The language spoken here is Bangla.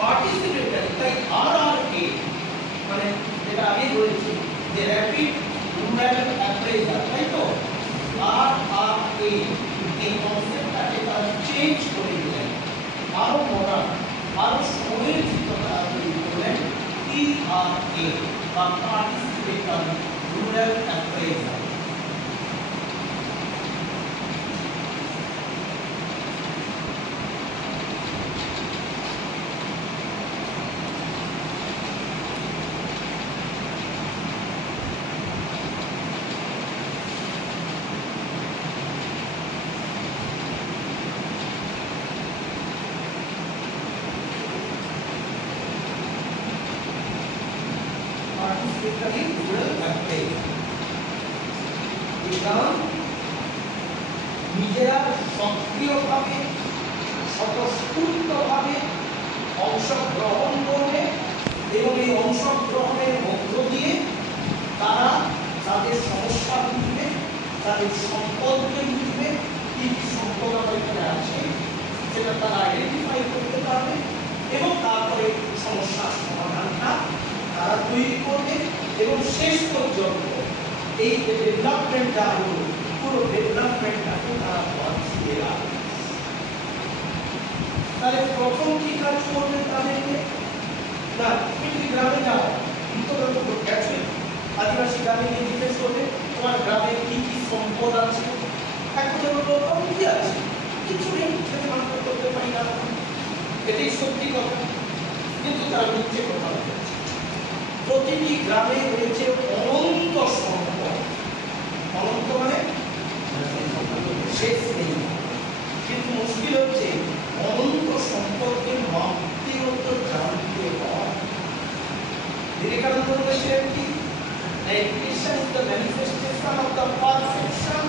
পার্টিসিপেটরি, তাই RRA মানে যেটা আমি বলেছি যে র্যাপিড রুরাল অ্যাপ্রেজাল, তাই তো RRA এই কনসেপ্টটাকে তারা চেঞ্জ করে দিলেন, আরো মডার্ন আরো সুনির্দিষ্টতা তৈরি করলেন PRA বা participatory rural appraisal. Participatory rural appraisal এটা নিজেরা সক্রিয়ভাবে স্বতঃস্ফূর্তভাবে অংশগ্রহণ করবে এবং এই অংশগ্রহণের মধ্য দিয়ে তারা তাদের সমস্যা বুঝবে, তাদের সম্পদকে বুঝবে, কি কি সম্পদ আমার এখানে আছে সেটা তারা আইডেন্টিফাই করতে পারবে এবং তারপরে সমস্যার সমাধানটা তারা তৈরি করবে এবং শেষ পর্যন্ত এই যে ডেভেলপমেন্টটা হলো পুরো ডেভেলপমেন্টটাকে তারা বাঁচিয়ে রাখবে। তাহলে প্রথম কি কাজ করবে তাদেরকে না তুমি গ্রামে যাও, তো গেছে আদিবাসী গ্রামে গিয়ে জিজ্ঞেস করবে তোমার গ্রামে কি কি সম্পদ আছে, এখন বলবো কি আছে, কিছু নেই, খেতে মানুষ করতে পারি না, এটাই সত্যি কথা, কিন্তু তারা মিথ্যে কথা বলছে। প্রতিটি গ্রামে রয়েছে অনন্ত সম্পদ, অনন্ত মানে শেষ নেই, কিন্তু মুশকিল হচ্ছে অনন্ত সম্পদকে মাপতে হতো জানতে হয়। বিবেকানন্দ বলেছিলেন কি, education is the manifestation of the perfection